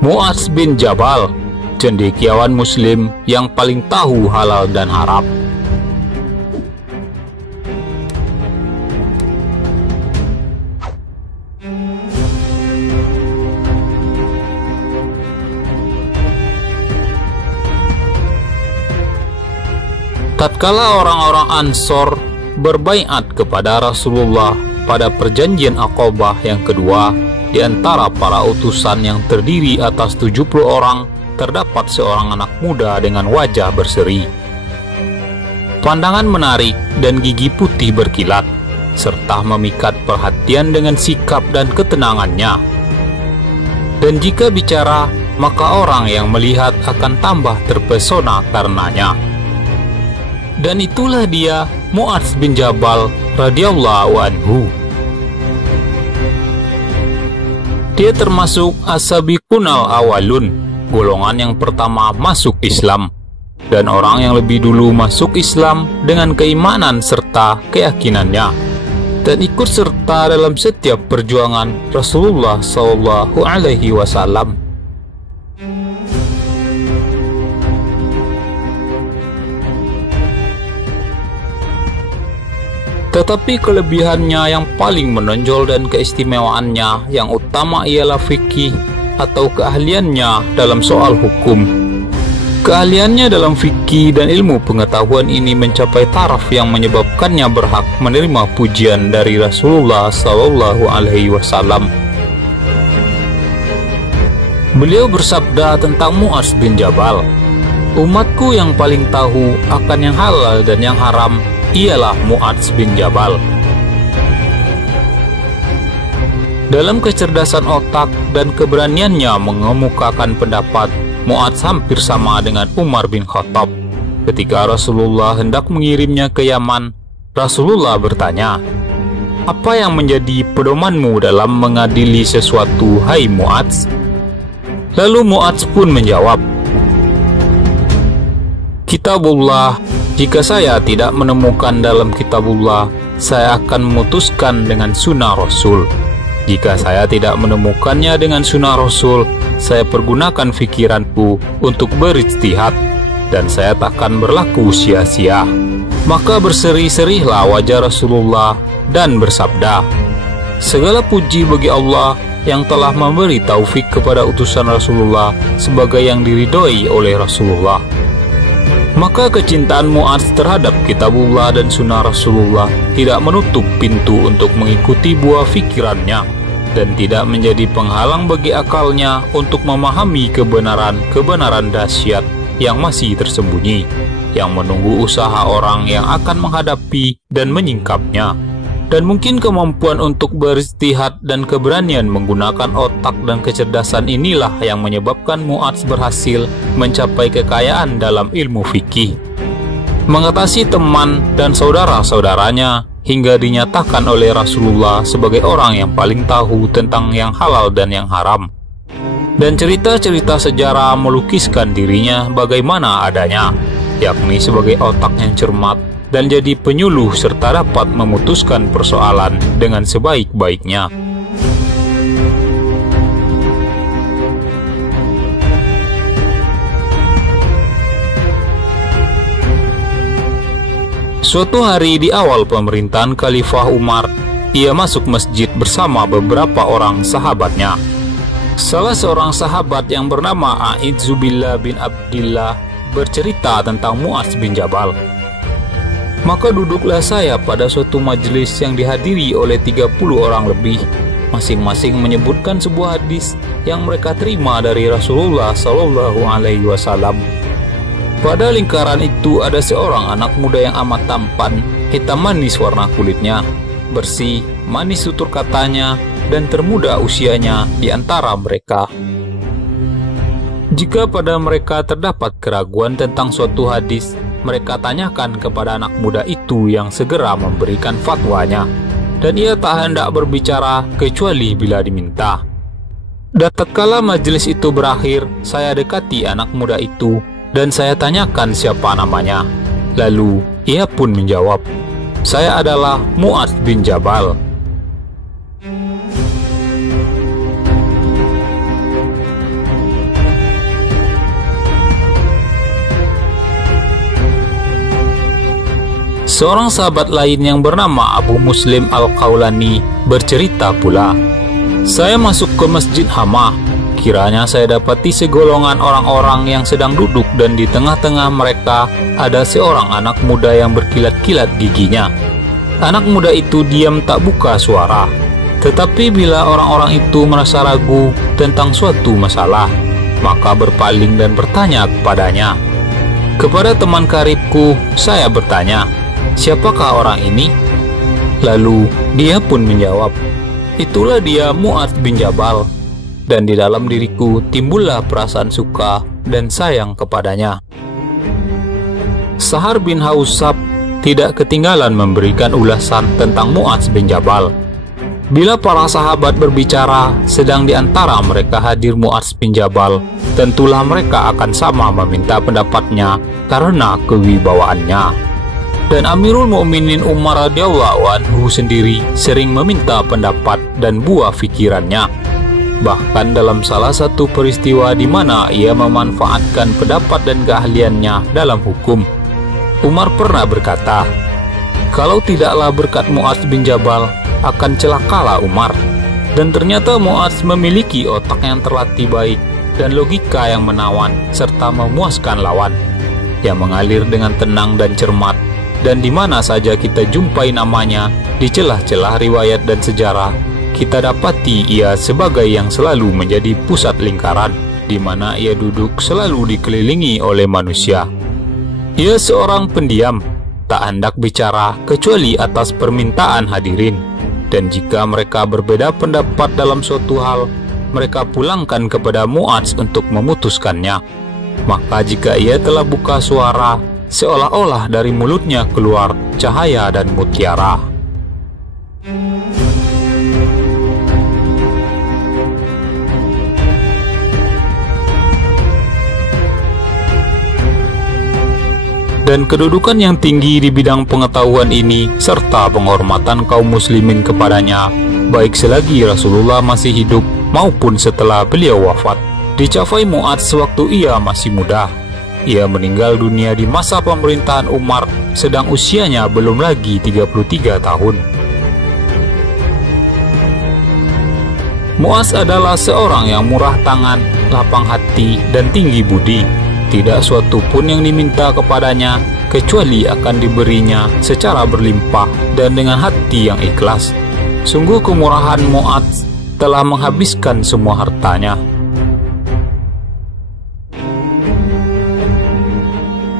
Mu'adz bin Jabal, cendekiawan muslim yang paling tahu halal dan haram. Tatkala orang-orang Ansor berbaiat kepada Rasulullah pada perjanjian Aqabah yang kedua, di antara para utusan yang terdiri atas 70 orang, terdapat seorang anak muda dengan wajah berseri, pandangan menarik dan gigi putih berkilat, serta memikat perhatian dengan sikap dan ketenangannya. Dan jika bicara, maka orang yang melihat akan tambah terpesona karenanya. Dan itulah dia, Mu'adz bin Jabal radhiyallahu anhu. Dia termasuk as-sabiqunal awalun, golongan yang pertama masuk Islam, dan orang yang lebih dulu masuk Islam dengan keimanan serta keyakinannya, dan ikut serta dalam setiap perjuangan Rasulullah SAW. Tetapi kelebihannya yang paling menonjol dan keistimewaannya yang utama ialah fikih atau keahliannya dalam soal hukum. Keahliannya dalam fikih dan ilmu pengetahuan ini mencapai taraf yang menyebabkannya berhak menerima pujian dari Rasulullah SAW. Beliau bersabda tentang Mu'adz bin Jabal, "Umatku yang paling tahu akan yang halal dan yang haram ialah Mu'adz bin Jabal." Dalam kecerdasan otak dan keberaniannya mengemukakan pendapat, Mu'adz hampir sama dengan Umar bin Khattab. Ketika Rasulullah hendak mengirimnya ke Yaman, Rasulullah bertanya, "Apa yang menjadi pedomanmu dalam mengadili sesuatu, hai Mu'adz?" Lalu Mu'adz pun menjawab, "Kitabullah. Jika saya tidak menemukan dalam kitabullah, saya akan memutuskan dengan sunnah Rasul. Jika saya tidak menemukannya dengan sunnah Rasul, saya pergunakan fikiranku untuk berijtihad, dan saya takkan berlaku sia-sia." Maka berseri-serihlah wajah Rasulullah dan bersabda, "Segala puji bagi Allah yang telah memberi taufik kepada utusan Rasulullah sebagai yang diridhoi oleh Rasulullah." Maka kecintaan Mu'adz terhadap kitabullah dan sunnah Rasulullah tidak menutup pintu untuk mengikuti buah fikirannya, dan tidak menjadi penghalang bagi akalnya untuk memahami kebenaran dahsyat yang masih tersembunyi, yang menunggu usaha orang yang akan menghadapi dan menyingkapnya. Dan mungkin kemampuan untuk berijtihad dan keberanian menggunakan otak dan kecerdasan inilah yang menyebabkan Mu'adz berhasil mencapai kekayaan dalam ilmu fikih, mengatasi teman dan saudara-saudaranya, hingga dinyatakan oleh Rasulullah sebagai orang yang paling tahu tentang yang halal dan yang haram. Dan cerita-cerita sejarah melukiskan dirinya bagaimana adanya, yakni sebagai otak yang cermat dan jadi penyuluh serta dapat memutuskan persoalan dengan sebaik-baiknya. Suatu hari di awal pemerintahan Khalifah Umar, ia masuk masjid bersama beberapa orang sahabatnya. Salah seorang sahabat yang bernama A'idzubillah bin Abdillah bercerita tentang Mu'adz bin Jabal. "Maka duduklah saya pada suatu majelis yang dihadiri oleh 30 orang lebih, masing-masing menyebutkan sebuah hadis yang mereka terima dari Rasulullah SAW. Pada lingkaran itu ada seorang anak muda yang amat tampan, hitam manis warna kulitnya, bersih, manis tutur katanya, dan termuda usianya di antara mereka. Jika pada mereka terdapat keraguan tentang suatu hadis, mereka tanyakan kepada anak muda itu yang segera memberikan fatwanya, dan ia tak hendak berbicara kecuali bila diminta. Dan tatkala majelis itu berakhir, saya dekati anak muda itu dan saya tanyakan siapa namanya. Lalu ia pun menjawab, "Saya adalah Mu'adz bin Jabal." Seorang sahabat lain yang bernama Abu Muslim Al-Qaulani bercerita pula, "Saya masuk ke Masjid Hama. Kiranya saya dapati segolongan orang-orang yang sedang duduk dan di tengah-tengah mereka ada seorang anak muda yang berkilat-kilat giginya. Anak muda itu diam tak buka suara. Tetapi bila orang-orang itu merasa ragu tentang suatu masalah, maka berpaling dan bertanya kepadanya. Kepada teman karibku, saya bertanya, 'Siapakah orang ini?' Lalu dia pun menjawab, 'Itulah dia Mu'adz bin Jabal.' Dan di dalam diriku timbullah perasaan suka dan sayang kepadanya." Sahar bin Hausab tidak ketinggalan memberikan ulasan tentang Mu'adz bin Jabal. Bila para sahabat berbicara, sedang di antara mereka hadir Mu'adz bin Jabal, tentulah mereka akan sama meminta pendapatnya karena kewibawaannya. Dan Amirul Mukminin Umar radhiyallahu anhu sendiri sering meminta pendapat dan buah pikirannya. Bahkan dalam salah satu peristiwa di mana ia memanfaatkan pendapat dan keahliannya dalam hukum, Umar pernah berkata, "Kalau tidaklah berkat Mu'adz bin Jabal, akan celakalah Umar." Dan ternyata Mu'adz memiliki otak yang terlatih baik dan logika yang menawan serta memuaskan lawan, yang mengalir dengan tenang dan cermat, dan di mana saja kita jumpai namanya di celah-celah riwayat dan sejarah, kita dapati ia sebagai yang selalu menjadi pusat lingkaran, di mana ia duduk selalu dikelilingi oleh manusia. Ia seorang pendiam, tak hendak bicara kecuali atas permintaan hadirin, dan jika mereka berbeda pendapat dalam suatu hal, mereka pulangkan kepada Mu'adz untuk memutuskannya. Maka jika ia telah buka suara, seolah-olah dari mulutnya keluar cahaya dan mutiara. Dan kedudukan yang tinggi di bidang pengetahuan ini serta penghormatan kaum muslimin kepadanya, baik selagi Rasulullah masih hidup maupun setelah beliau wafat, dicapai Mu'adz sewaktu ia masih muda. Ia meninggal dunia di masa pemerintahan Umar, sedang usianya belum lagi 33 tahun. Mu'adz adalah seorang yang murah tangan, lapang hati, dan tinggi budi. Tidak suatu pun yang diminta kepadanya kecuali akan diberinya secara berlimpah dan dengan hati yang ikhlas. Sungguh kemurahan Mu'adz telah menghabiskan semua hartanya.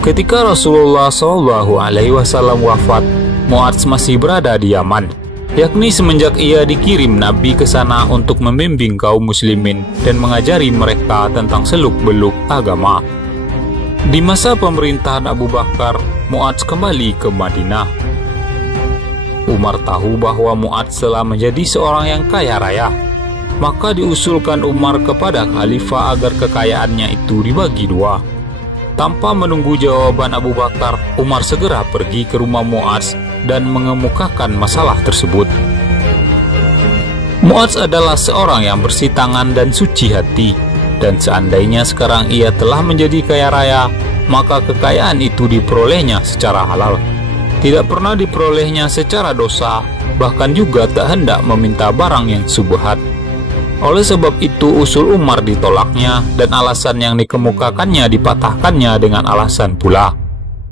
Ketika Rasulullah SAW wafat, Mu'adz masih berada di Yaman, yakni semenjak ia dikirim Nabi ke sana untuk membimbing kaum muslimin dan mengajari mereka tentang seluk-beluk agama. Di masa pemerintahan Abu Bakar, Mu'adz kembali ke Madinah. Umar tahu bahwa Mu'adz telah menjadi seorang yang kaya raya, maka diusulkan Umar kepada khalifah agar kekayaannya itu dibagi dua. Tanpa menunggu jawaban Abu Bakar, Umar segera pergi ke rumah Mu'adz dan mengemukakan masalah tersebut. Mu'adz adalah seorang yang bersih tangan dan suci hati. Dan seandainya sekarang ia telah menjadi kaya raya, maka kekayaan itu diperolehnya secara halal. Tidak pernah diperolehnya secara dosa, bahkan juga tak hendak meminta barang yang subhat. Oleh sebab itu usul Umar ditolaknya dan alasan yang dikemukakannya dipatahkannya dengan alasan pula.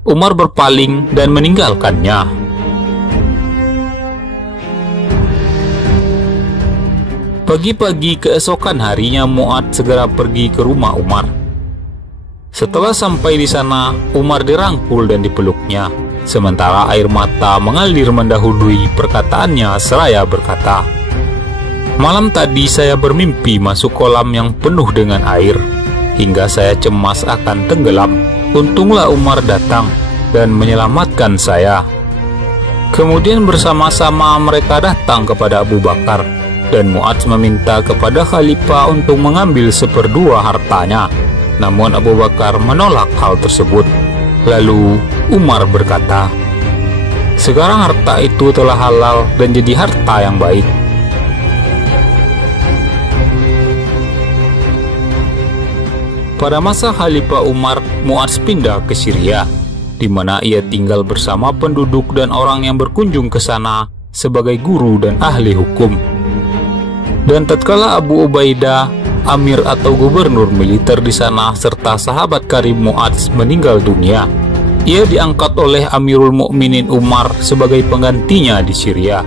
Umar berpaling dan meninggalkannya. Pagi-pagi keesokan harinya Mu'adz segera pergi ke rumah Umar. Setelah sampai di sana, Umar dirangkul dan dipeluknya, sementara air mata mengalir mendahului perkataannya seraya berkata, "Malam tadi saya bermimpi masuk kolam yang penuh dengan air, hingga saya cemas akan tenggelam. Untunglah Umar datang dan menyelamatkan saya." Kemudian bersama-sama mereka datang kepada Abu Bakar. dan Mu'adz meminta kepada khalifah untuk mengambil 1/2 hartanya. Namun Abu Bakar menolak hal tersebut. Lalu Umar berkata, "Sekarang harta itu telah halal dan jadi harta yang baik." Pada masa Khalifah Umar, Mu'adz pindah ke Syria, di mana ia tinggal bersama penduduk dan orang yang berkunjung ke sana sebagai guru dan ahli hukum. Dan tatkala Abu Ubaidah, amir atau gubernur militer di sana, serta sahabat karib Mu'adz meninggal dunia, ia diangkat oleh Amirul Mukminin Umar sebagai penggantinya di Syria.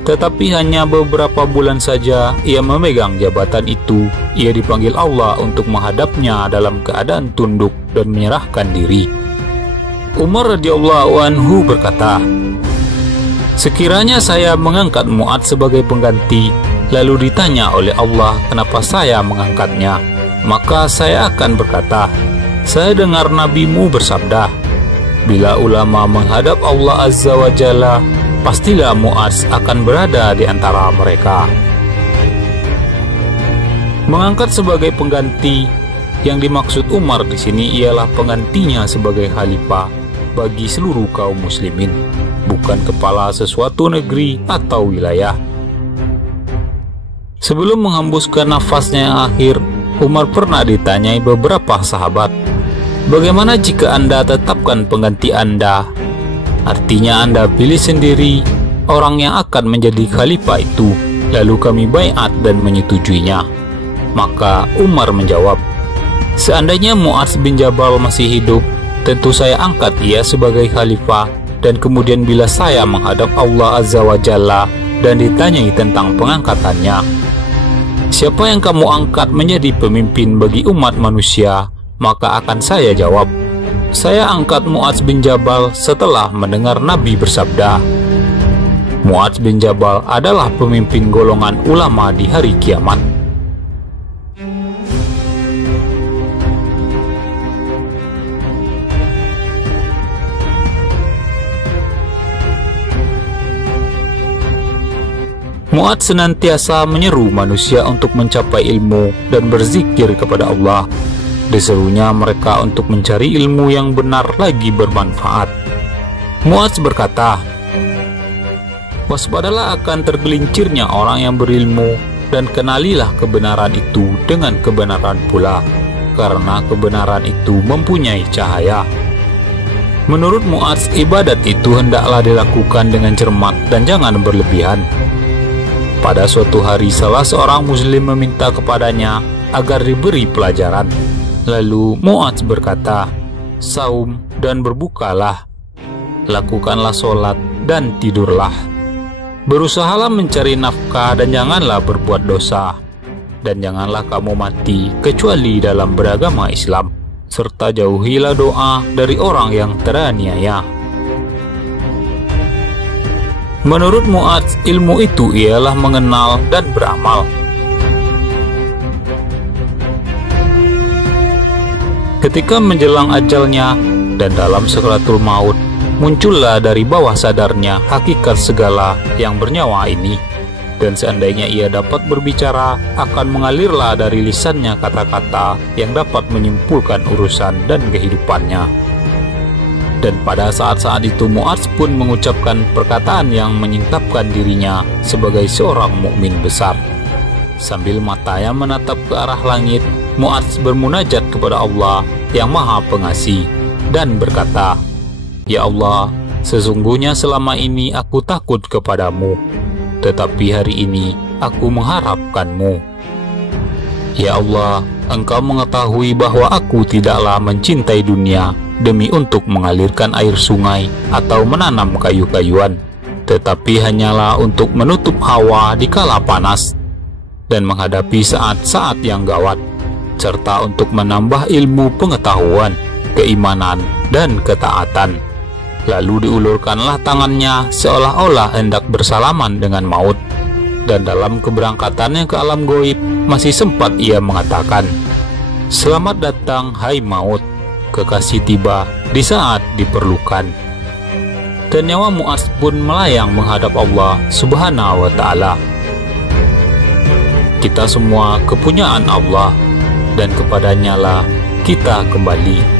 Tetapi hanya beberapa bulan saja ia memegang jabatan itu, ia dipanggil Allah untuk menghadapnya dalam keadaan tunduk dan menyerahkan diri. Umar radhiyallahu anhu berkata, "Sekiranya saya mengangkat Mu'adz sebagai pengganti, lalu ditanya oleh Allah kenapa saya mengangkatnya, maka saya akan berkata, saya dengar nabimu bersabda, bila ulama menghadap Allah Azza wa Jalla, pastilah Mu'adz akan berada di antara mereka." Mengangkat sebagai pengganti, yang dimaksud Umar di sini ialah penggantinya sebagai khalifah bagi seluruh kaum muslimin, bukan kepala sesuatu negeri atau wilayah. Sebelum menghembuskan nafasnya yang akhir, Umar pernah ditanyai beberapa sahabat, "Bagaimana jika Anda tetapkan pengganti Anda? Artinya Anda pilih sendiri orang yang akan menjadi khalifah itu, lalu kami baiat dan menyetujuinya." Maka Umar menjawab, "Seandainya Mu'adz bin Jabal masih hidup, tentu saya angkat ia sebagai khalifah, dan kemudian bila saya menghadap Allah Azza wa Jalla dan ditanyai tentang pengangkatannya, siapa yang kamu angkat menjadi pemimpin bagi umat manusia, maka akan saya jawab, saya angkat Mu'adz bin Jabal setelah mendengar Nabi bersabda, Mu'adz bin Jabal adalah pemimpin golongan ulama di hari kiamat." Mu'adz senantiasa menyeru manusia untuk mencapai ilmu dan berzikir kepada Allah. Diserunya mereka untuk mencari ilmu yang benar lagi bermanfaat. Mu'adz berkata, "Waspadalah akan tergelincirnya orang yang berilmu, dan kenalilah kebenaran itu dengan kebenaran pula, karena kebenaran itu mempunyai cahaya." Menurut Mu'adz, ibadat itu hendaklah dilakukan dengan cermat dan jangan berlebihan. Pada suatu hari, salah seorang muslim meminta kepadanya agar diberi pelajaran. Lalu Mu'adz berkata, "Saum dan berbukalah, lakukanlah sholat dan tidurlah. Berusahalah mencari nafkah dan janganlah berbuat dosa. Dan janganlah kamu mati kecuali dalam beragama Islam, serta jauhilah doa dari orang yang teraniaya." Menurut Mu'adz, ilmu itu ialah mengenal dan beramal. Ketika menjelang ajalnya dan dalam sakratul maut, muncullah dari bawah sadarnya hakikat segala yang bernyawa ini, dan seandainya ia dapat berbicara, akan mengalirlah dari lisannya kata-kata yang dapat menyimpulkan urusan dan kehidupannya. Dan pada saat-saat itu Mu'adz pun mengucapkan perkataan yang menyingkapkan dirinya sebagai seorang mukmin besar. Sambil matanya menatap ke arah langit, Mu'adz bermunajat kepada Allah yang Maha Pengasih dan berkata, "Ya Allah, sesungguhnya selama ini aku takut kepadamu, tetapi hari ini aku mengharapkanmu. Ya Allah, Engkau mengetahui bahwa aku tidaklah mencintai dunia demi untuk mengalirkan air sungai atau menanam kayu-kayuan, tetapi hanyalah untuk menutup hawa di kala panas dan menghadapi saat-saat yang gawat, serta untuk menambah ilmu pengetahuan, keimanan, dan ketaatan." Lalu diulurkanlah tangannya seolah-olah hendak bersalaman dengan maut, dan dalam keberangkatannya ke alam goib masih sempat ia mengatakan, "Selamat datang hai maut, kekasih tiba di saat diperlukan." Dan nyawa Mu'adz pun melayang menghadap Allah Subhanahu wa Ta'ala. Kita semua kepunyaan Allah, dan kepadanya lah kita kembali.